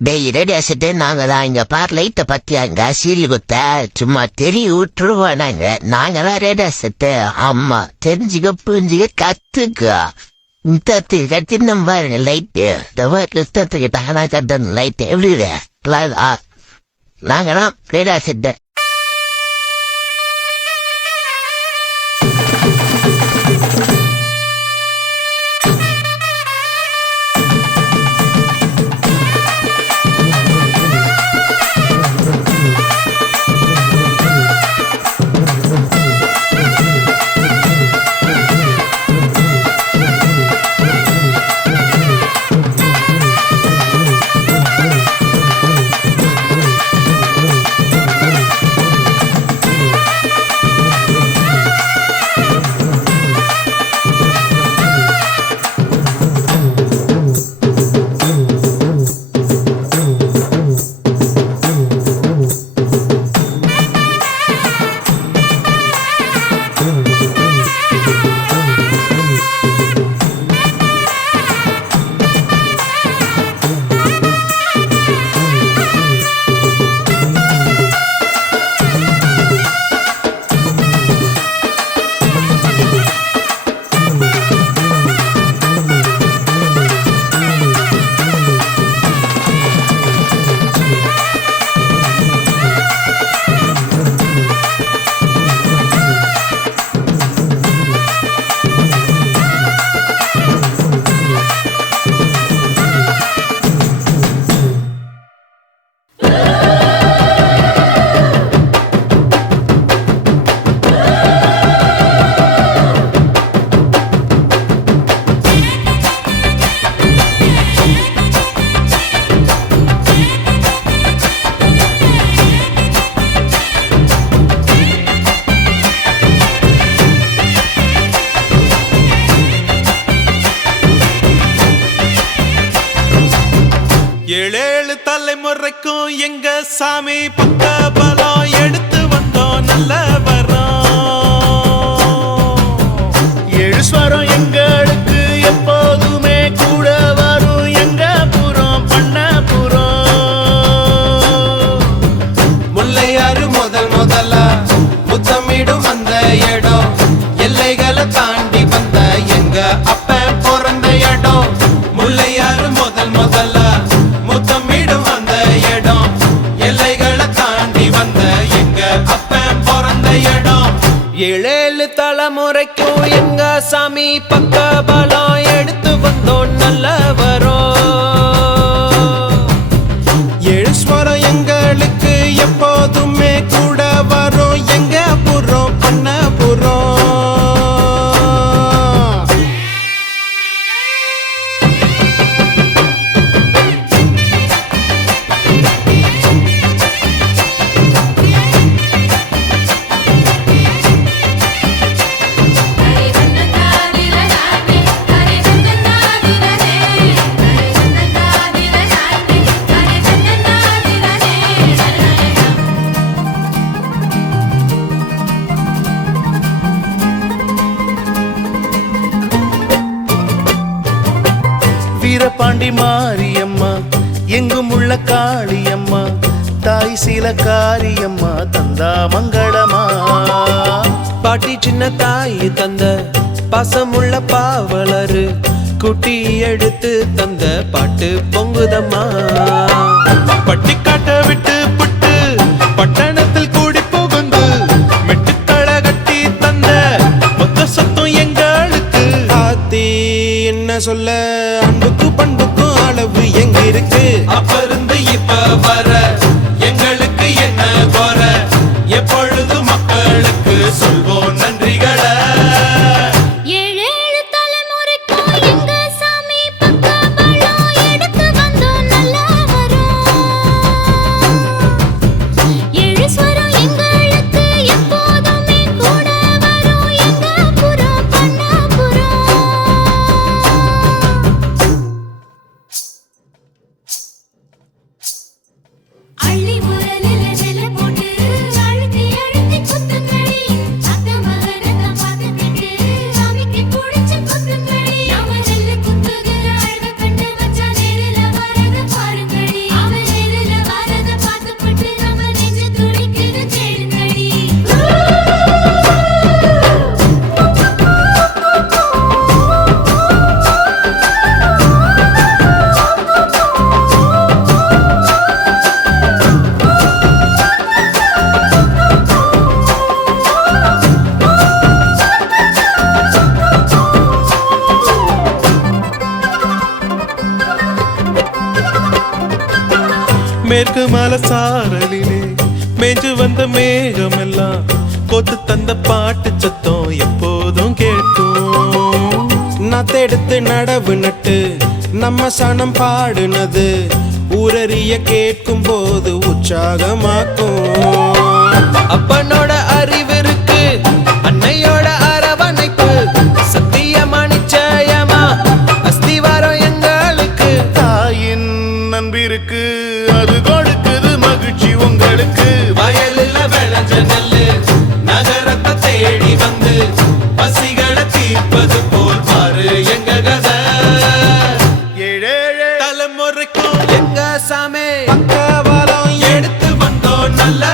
டேய் ready acid நாங்க தான் இங்க பார் லைட்ட பத்தியாங்க சீல் குத்த சும்மா தெரிய விட்டுருவோம் நாங்க தான் ரெடி ஆசிட்டு ஆமா தெரிஞ்சுக்க புரிஞ்சுக்க கத்துக்க கத்தி நம்ம பாருங்க லைட்டு இந்த வீட்டுல தானா கட்டணும் லைட் எப்படி நாங்க தான் ரெடி ஆசிட்டு ஏழேழு தலைமுறைக்கும் எங்க சாமி பக்க பலம் எடுத்து வந்தோம் நல்ல வரோம். ஏழு ஸ்வரம் எங்களுக்கு எப்போதுமே கூட வரும் எங்க புறம் பண்ண புறம். முல்லையாறு முதலா முத்தமிடும் அந்த இடம் எல்லைகளை தாண்டி வந்த எங்க அப்ப பிறந்த இடம். முல்லையாறு முதலா முத்தமிடும் அந்த இடம் எல்லைகளை தாண்டி வந்த எங்க அப்ப பிறந்த இடம். ஏழேழு தலைமுறைக்கும் எங்க சாமி பக்க பலம் எடுத்து வந்தோம் நல்ல வரோம். ஏழு ஸ்வரம் எங்களுக்கு எப்போதுமே கூட வரும் எங்க புறம் பண்ண புறம். வீரபாண்டி மாரியம்மா எங்கும் உள்ள காளியம்மா தாய் சீல காரியம்மா தந்தா மங்களமா. பாட்டி சின்ன தாய் தந்த பாசமுள்ள பாவலரு குட்டி எடுத்து தந்த பாட்டு பொங்குதம்மா. பட்டி காட்ட விட்டு புட்டு பட்டணத்தில் கூடி புகுந்து மெட்டுக்கள கட்டி தந்த மொத்த சொத்தம் எங்களுக்கு. ஆத்தி என்ன சொல்ல அன்புக்கு பண்புக்கும் அளவு எங்க இருக்கு. அப்ப இருந்து இப்ப வர எங்களுக்கு என்ன குற எப்பொழுது மக்களுக்கு சொல்வோம் நன்றிகளை. ஏழேழு தலைமுறைக்கும் எங்க சாமி பக்க பலம் எடுத்து வந்தோம் நல்ல வரோம். ஏழு ஸ்வரம் எங்களுக்கு எப்போதுமே கூட வரும் எங்க புறம் பண்ண புறம். அள்ளி முரலில ஜெல்ல போட்டு அழுத்தி அழுத்தி குத்துங்கடி. அத்த மகனத பார்த்துக்கிட்டு சாமிக்கு புடிச்சு குத்துங்கடி. நாம நெல்லு குத்துகிற அழக கண்டு வச்சா நேரில வரத பாருங்கடி. அவ மேற்கு மலை சாரலிலே மேஞ்சு வந்த மேகமெல்லாம் கொத்து தந்த பாட்டு சத்தம் எப்போதும் கேட்கும். நத்தெடுத்து நடவு நட்டு நம்ம சனம் பாடுனது ஊரறிய கேட்கும் போது உற்சாகமாக்கும். அப்பனோட அறிவிருக்கு அன்னையோட அரவணைப்பு சத்தியமா நிச்சயமா அஸ்திவாரம் எங்களுக்கு. தாயின் நண்பிருக்கு அது கொடுக்குது மகிழ்ச்சி உங்களுக்கு. வயலில் விளைஞ்ச நெல்லு நகரத்தை தேடி வந்து பசிகளை தீர்ப்பது போல் பாரு எங்க கதை. ஏழேழே தலைமுறைக்கும் எங்க சாமி பக்கபலம் எடுத்து வந்தோம் நல்ல